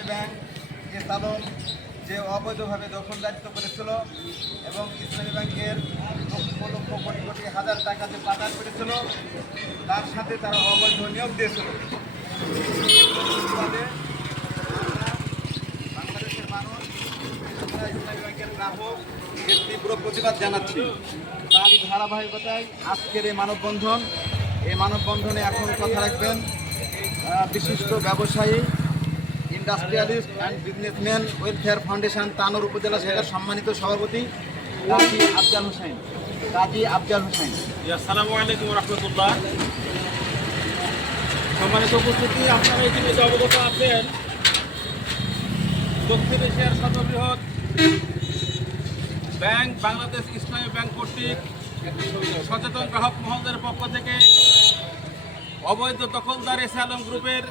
ইসলামী bank Alam যে অবৈধভাবে দখলদারিত্ব করেছিল এবং ইসলামী ব্যাংকের লক্ষ লক্ষ কোটি কোটি হাজার টাকা যে পাচার করেছিল তার সাথে তারা অবৈধ নিয়োগ দিয়েছিল। প্রতিবাদে বাংলাদেশের মানুষ ইসলামী ব্যাংকের গ্রাহক এর তীব্র প্রতিবাদ জানাচ্ছি। তারই ধারাবাহিকতায় আজকের এই মানববন্ধন। এই মানববন্ধনে এখন কথা রাখবেন বিশিষ্ট ব্যবসায়ী, industrialist and businessman welfare foundation Tanore উপজেলা শাখার সম্মানিত সভাপতি কাজী আফজাল হোসেন। আসসালামু আলাইকুম রহমতুল্লাহ। সম্মানিত উপস্থিতি, আপনারা ইতিমধ্যে অবগত আছেন, দক্ষিণ এশিয়ার সর্ববৃহৎ ব্যাংক বাংলাদেশ ইসলামী ব্যাংক কর্তৃক সচেতন গ্রাহক মহলদের পক্ষ থেকে অবৈধ দখলদার আলম গ্রুপের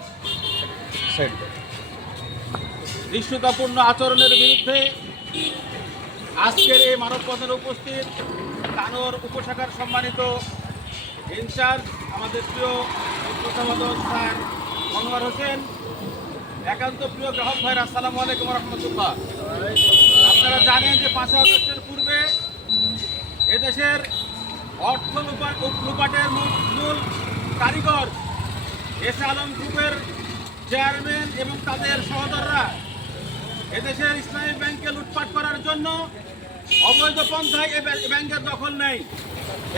দৃশ্যতাপূর্ণ আচরণের বিরুদ্ধে আজকের এই মানববন্ধনে উপস্থিত তানোর উপশাখার সম্মানিত ইনচার্জ আমাদের প্রিয় প্রথাবাদক স্যার মনোয়ার হোসেন, একান্ত প্রিয় গ্রাহক ভাইরা, আসসালামু আলাইকুম রহমতুল্লাহ। আপনারা জানেন যে 5 আগস্টের পূর্বে এদেশের অর্থ লুপাটের মূল কারিগর আলম গ্রুপের চেয়ারম্যান এবং তাদের সহোদররা এদেশের ইসলামী ব্যাংকে লুটপাট করার জন্য অবৈধ পন্থায় এ ব্যাংকের দখল নেয়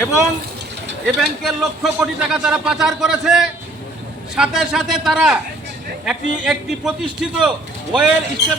এবং এ ব্যাংকের লক্ষ কোটি টাকা তারা পাচার করেছে। সাথে সাথে তারা একটি প্রতিষ্ঠিত ওয়েল